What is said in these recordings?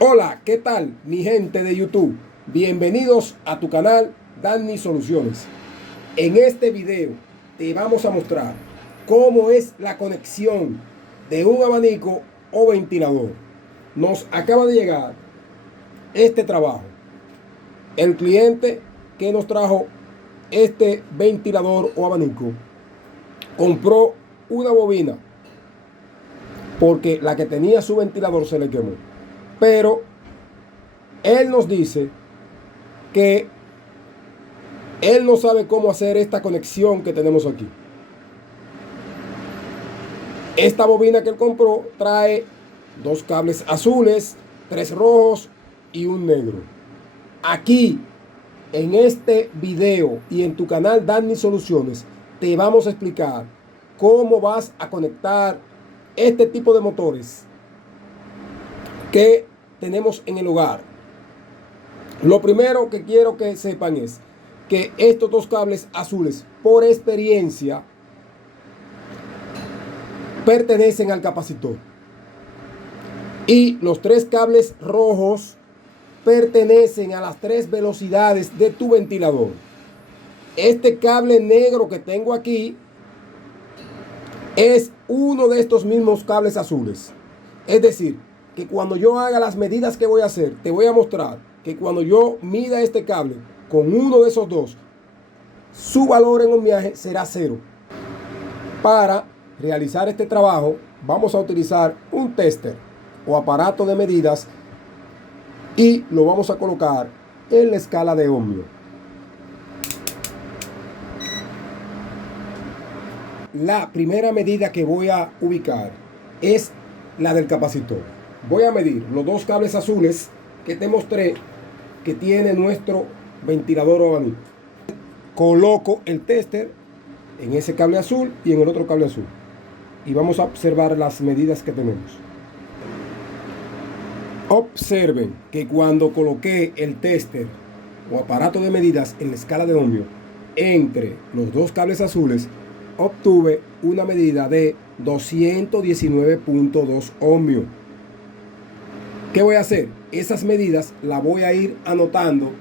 Hola, ¿qué tal mi gente de YouTube? Bienvenidos a tu canal Danny Soluciones. En este video te vamos a mostrar cómo es la conexión de un abanico o ventilador. Nos acaba de llegar este trabajo. El cliente que nos trajo este ventilador o abanico compró una bobina porque la que tenía su ventilador se le quemó. Pero él nos dice que él no sabe cómo hacer esta conexión que tenemos aquí. Esta bobina que él compró trae dos cables azules, tres rojos y un negro. Aquí, en este video y en tu canal Danny Soluciones, te vamos a explicar cómo vas a conectar este tipo de motores que tenemos en el hogar. Lo primero que quiero que sepan es que estos dos cables azules, por experiencia, pertenecen al capacitor. Y los tres cables rojos pertenecen a las tres velocidades de tu ventilador. Este cable negro que tengo aquí es uno de estos mismos cables azules. Es decir, que cuando yo haga las medidas que voy a hacer, te voy a mostrar que cuando yo mida este cable con uno de esos dos, su valor en ohmiaje será 0. Para realizar este trabajo vamos a utilizar un tester o aparato de medidas y lo vamos a colocar en la escala de ohmio. La primera medida que voy a ubicar es la del capacitor. Voy a medir los dos cables azules que te mostré que tiene nuestro ventilador o abanico. Coloco el tester en ese cable azul y en el otro cable azul. Y vamos a observar las medidas que tenemos. Observen que cuando coloqué el tester o aparato de medidas en la escala de ohmio entre los dos cables azules, obtuve una medida de 219.2 ohmios. ¿Qué voy a hacer? Esas medidas las voy a ir anotando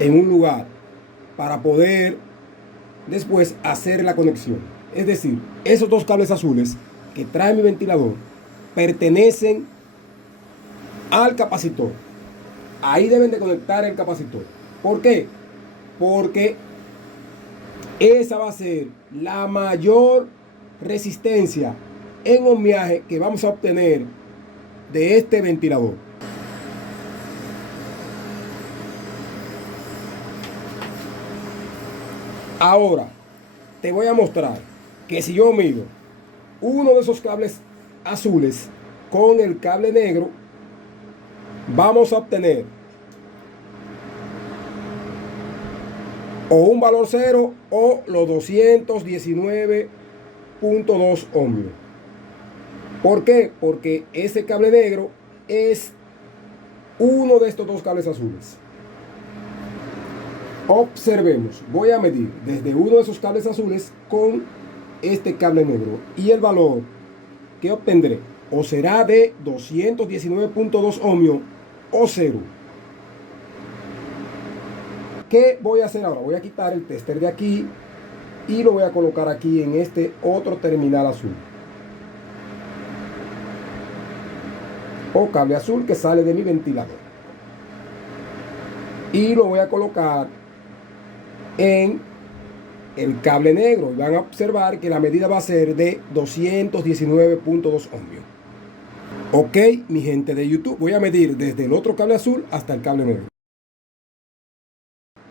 en un lugar para poder después hacer la conexión. Es decir, esos dos cables azules que trae mi ventilador pertenecen al capacitor. Ahí deben de conectar el capacitor. ¿Por qué? Porque esa va a ser la mayor resistencia en ohmiaje que vamos a obtener de este ventilador. Ahora te voy a mostrar que si yo mido uno de esos cables azules con el cable negro, vamos a obtener o un valor 0 o los 219.2 ohmios. ¿Por qué? Porque ese cable negro es uno de estos dos cables azules. Observemos, voy a medir desde uno de esos cables azules con este cable negro y el valor que obtendré o será de 219.2 ohmios o 0. ¿Qué voy a hacer ahora? Voy a quitar el tester de aquí y lo voy a colocar aquí en este otro terminal azul o cable azul que sale de mi ventilador, y lo voy a colocar en el cable negro y van a observar que la medida va a ser de 219.2 ohmios. Ok, mi gente de YouTube, voy a medir desde el otro cable azul hasta el cable negro.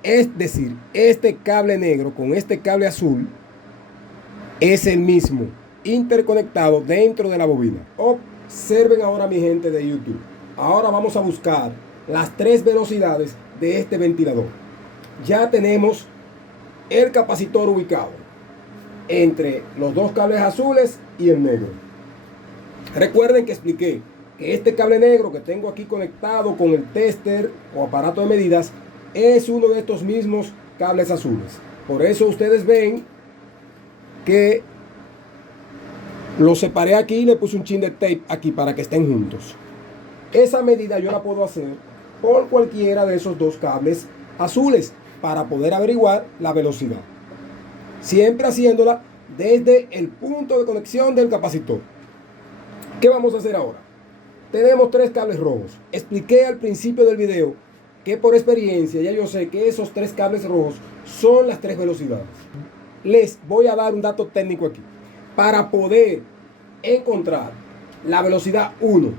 Es decir, este cable negro con este cable azul es el mismo, interconectado dentro de la bobina. Observen ahora, mi gente de YouTube. Ahora vamos a buscar las tres velocidades de este ventilador. Ya tenemos el capacitor ubicado entre los dos cables azules y el negro. Recuerden que expliqué que este cable negro que tengo aquí conectado con el tester o aparato de medidas es uno de estos mismos cables azules. Por eso ustedes ven que los separé aquí y le puse un chin de tape aquí para que estén juntos. Esa medida yo la puedo hacer por cualquiera de esos dos cables azules para poder averiguar la velocidad. Siempre haciéndola desde el punto de conexión del capacitor. ¿Qué vamos a hacer ahora? Tenemos tres cables rojos. Expliqué al principio del video que por experiencia ya yo sé que esos tres cables rojos son las tres velocidades. Les voy a dar un dato técnico aquí. Para poder encontrar la velocidad 1,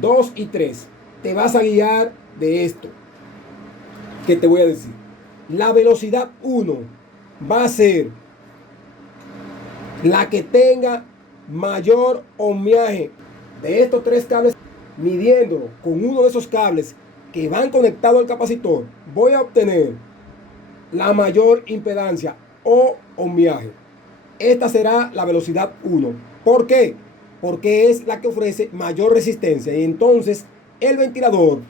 2 y 3, te vas a guiar de esto que te voy a decir. La velocidad 1 va a ser la que tenga mayor ohmiaje de estos tres cables. Midiéndolo con uno de esos cables que van conectados al capacitor, voy a obtener la mayor impedancia o ohmiaje. Esta será la velocidad 1. ¿Por qué? Porque es la que ofrece mayor resistencia y entonces el ventilador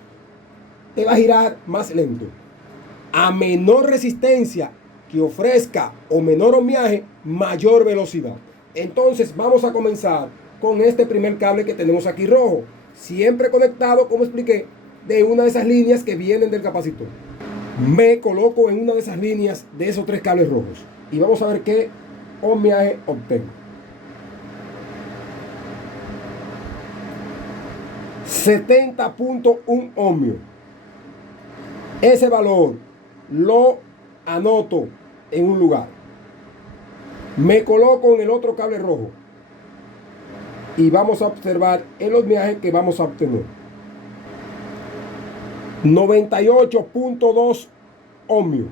te va a girar más lento. A menor resistencia que ofrezca o menor ohmiaje, mayor velocidad. Entonces vamos a comenzar con este primer cable que tenemos aquí rojo, siempre conectado, como expliqué, de una de esas líneas que vienen del capacitor. Me coloco en una de esas líneas de esos tres cables rojos y vamos a ver qué ohmiaje obtengo. 70.1 ohmio. Ese valor lo anoto en un lugar. Me coloco en el otro cable rojo y vamos a observar el ohmiaje que vamos a obtener. 98.2 ohmio.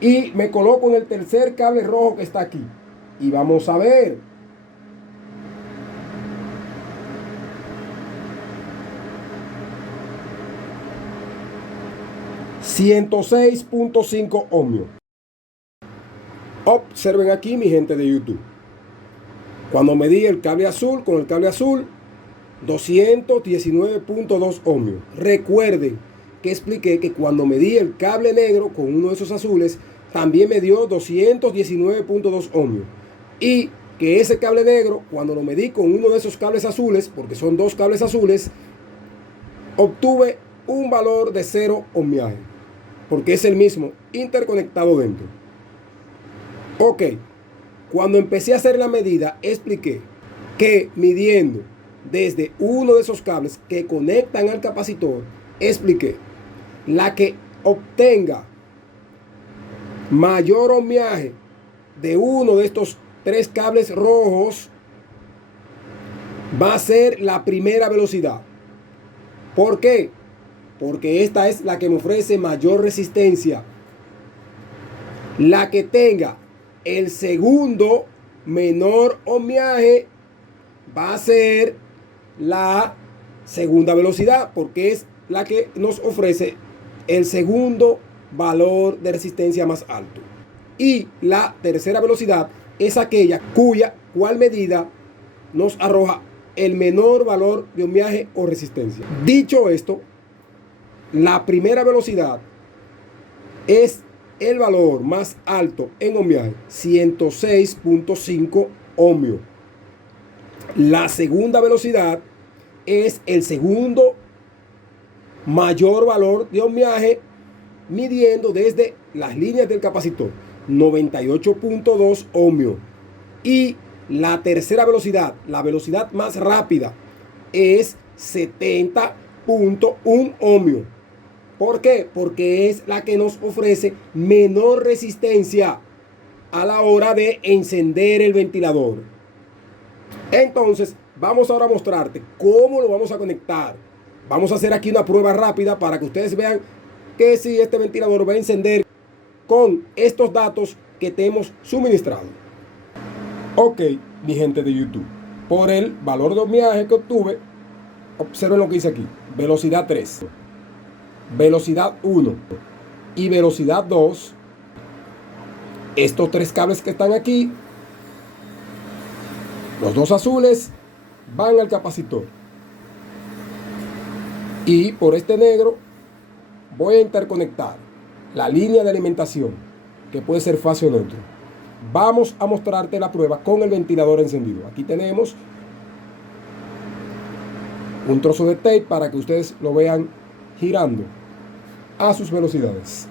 Y me coloco en el tercer cable rojo que está aquí y vamos a ver. 106.5 ohmio. Observen aquí, mi gente de YouTube. Cuando medí el cable azul con el cable azul, 219.2 ohmios. Recuerden que expliqué que cuando medí el cable negro con uno de esos azules, también me dio 219.2 ohmios. Y que ese cable negro, cuando lo medí con uno de esos cables azules, porque son dos cables azules, obtuve un valor de 0 ohmiaje, porque es el mismo interconectado dentro. Ok, cuando empecé a hacer la medida, expliqué que midiendo desde uno de esos cables que conectan al capacitor, expliqué, la que obtenga mayor ohmiaje de uno de estos tres cables rojos va a ser la primera velocidad. ¿Por qué? Porque esta es la que me ofrece mayor resistencia. La que tenga el segundo menor ohmiaje va a ser la segunda velocidad, porque es la que nos ofrece el segundo valor de resistencia más alto. Y la tercera velocidad es aquella cual medida nos arroja el menor valor de ohmiaje o resistencia. Dicho esto, la primera velocidad es el valor más alto en ohmiaje, 106.5 ohmios. La segunda velocidad es el segundo mayor valor de ohmiaje midiendo desde las líneas del capacitor, 98.2 ohmios. Y la tercera velocidad, la velocidad más rápida, es 70.1 ohmios. ¿Por qué? Porque es la que nos ofrece menor resistencia a la hora de encender el ventilador. Entonces, vamos ahora a mostrarte cómo lo vamos a conectar. Vamos a hacer aquí una prueba rápida para que ustedes vean que si este ventilador va a encender con estos datos que te hemos suministrado. Ok, mi gente de YouTube, por el valor de ohmiaje que obtuve, observen lo que hice aquí. Velocidad 3, velocidad 1 y velocidad 2. Estos tres cables que están aquí, los dos azules, van al capacitor. Y por este negro voy a interconectar la línea de alimentación, que puede ser fase o neutro. Vamos a mostrarte la prueba con el ventilador encendido. Aquí tenemos un trozo de tape para que ustedes lo vean girando a sus velocidades.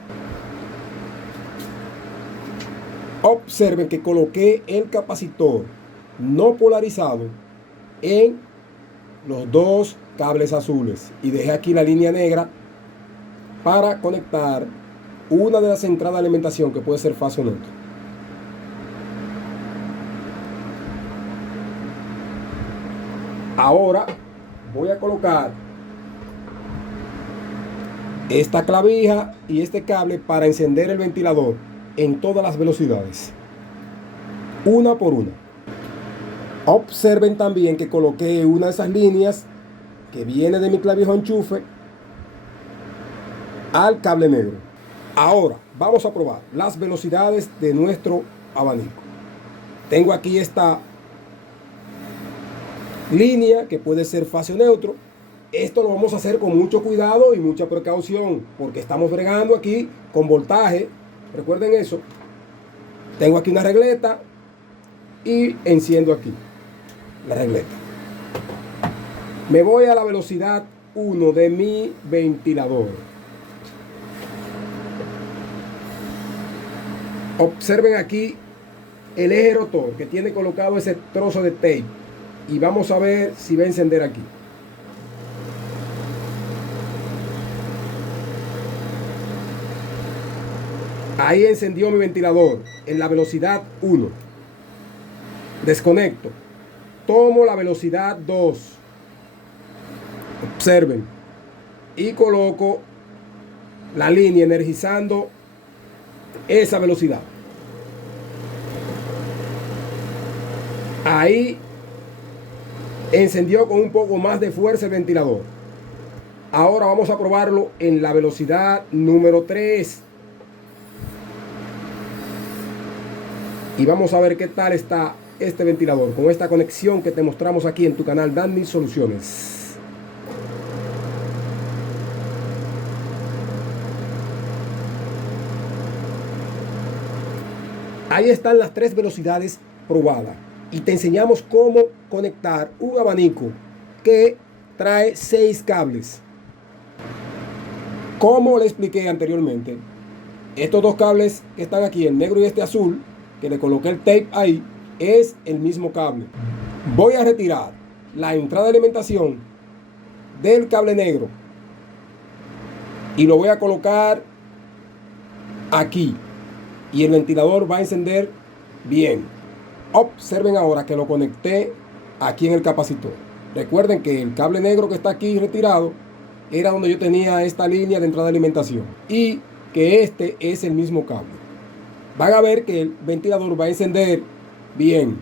Observen que coloqué el capacitor no polarizado en los dos cables azules y dejé aquí la línea negra para conectar una de las entradas de alimentación que puede ser fase o neutro. Ahora voy a colocar esta clavija y este cable para encender el ventilador en todas las velocidades, una por una. Observen también que coloqué una de esas líneas que viene de mi clavijo enchufe al cable negro. Ahora vamos a probar las velocidades de nuestro abanico. Tengo aquí esta línea que puede ser fase o neutro. Esto lo vamos a hacer con mucho cuidado y mucha precaución porque estamos bregando aquí con voltaje. Recuerden eso. Tengo aquí una regleta y enciendo aquí la regleta. Me voy a la velocidad 1 de mi ventilador. Observen aquí el eje rotor que tiene colocado ese trozo de tape y vamos a ver si va a encender aquí. Ahí encendió mi ventilador en la velocidad 1. Desconecto. Tomo la velocidad 2. Observen. Y coloco la línea energizando esa velocidad. Ahí encendió con un poco más de fuerza el ventilador. Ahora vamos a probarlo en la velocidad número 3. Y vamos a ver qué tal está este ventilador con esta conexión que te mostramos aquí en tu canal Danny Soluciones. Ahí están las 3 velocidades probadas y te enseñamos cómo conectar un abanico que trae 6 cables. Como le expliqué anteriormente, estos 2 cables que están aquí, el negro y este azul, que le coloqué el tape ahí, es el mismo cable. Voy a retirar la entrada de alimentación del cable negro y lo voy a colocar aquí y el ventilador va a encender bien. Observen ahora que lo conecté aquí en el capacitor. Recuerden que el cable negro que está aquí retirado era donde yo tenía esta línea de entrada de alimentación y que este es el mismo cable. Van a ver que el ventilador va a encender bien.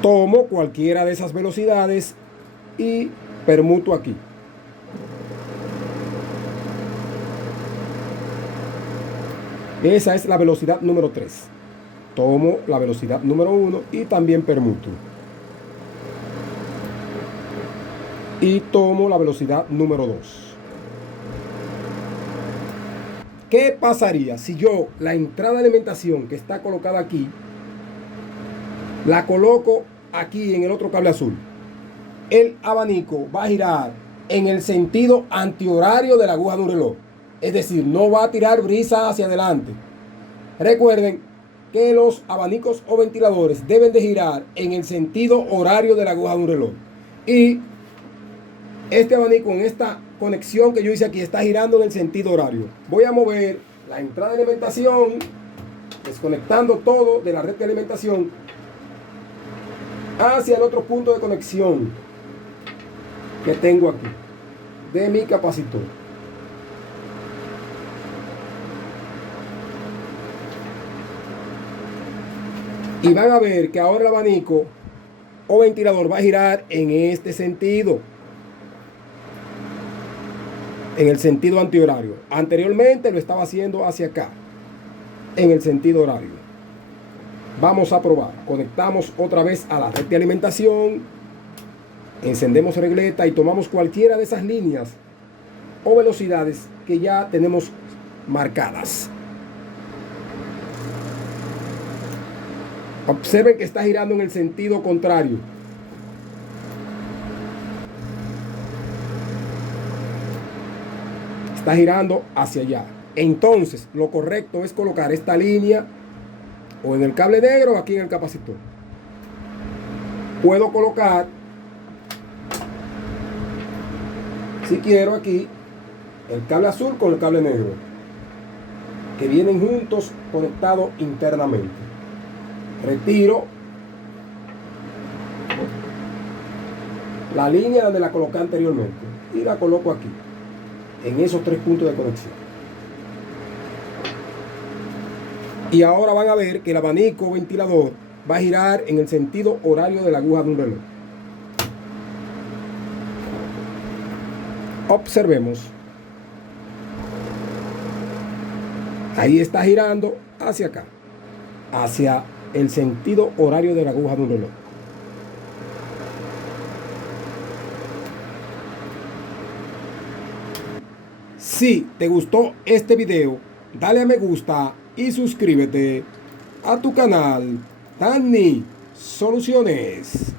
Tomo cualquiera de esas velocidades y permuto aquí. Esa es la velocidad número 3. Tomo la velocidad número 1 y también permuto. Y tomo la velocidad número 2. ¿Qué pasaría si yo la entrada de alimentación que está colocada aquí la coloco aquí en el otro cable azul? El abanico va a girar en el sentido antihorario de la aguja de un reloj. Es decir, no va a tirar brisa hacia adelante. Recuerden que los abanicos o ventiladores deben de girar en el sentido horario de la aguja de un reloj. Y este abanico en esta conexión que yo hice aquí está girando en el sentido horario. Voy a mover la entrada de alimentación, desconectando todo de la red de alimentación hacia el otro punto de conexión que tengo aquí de mi capacitor. Y van a ver que ahora el abanico o ventilador va a girar en este sentido, en el sentido antihorario. Anteriormente lo estaba haciendo hacia acá, en el sentido horario. Vamos a probar. Conectamos otra vez a la red de alimentación, encendemos regleta y tomamos cualquiera de esas líneas o velocidades que ya tenemos marcadas. Observen que está girando en el sentido contrario. Está girando hacia allá. Entonces, lo correcto es colocar esta línea o en el cable negro o aquí en el capacitor. Puedo colocar, si quiero, aquí el cable azul con el cable negro, que vienen juntos conectados internamente. Retiro la línea donde la coloqué anteriormente y la coloco aquí, en esos 3 puntos de conexión. Y ahora van a ver que el abanico ventilador va a girar en el sentido horario de la aguja de un reloj. Observemos. Ahí está girando hacia acá, hacia el sentido horario de la aguja de un reloj. Si te gustó este video, dale a me gusta y suscríbete a tu canal Danny Soluciones.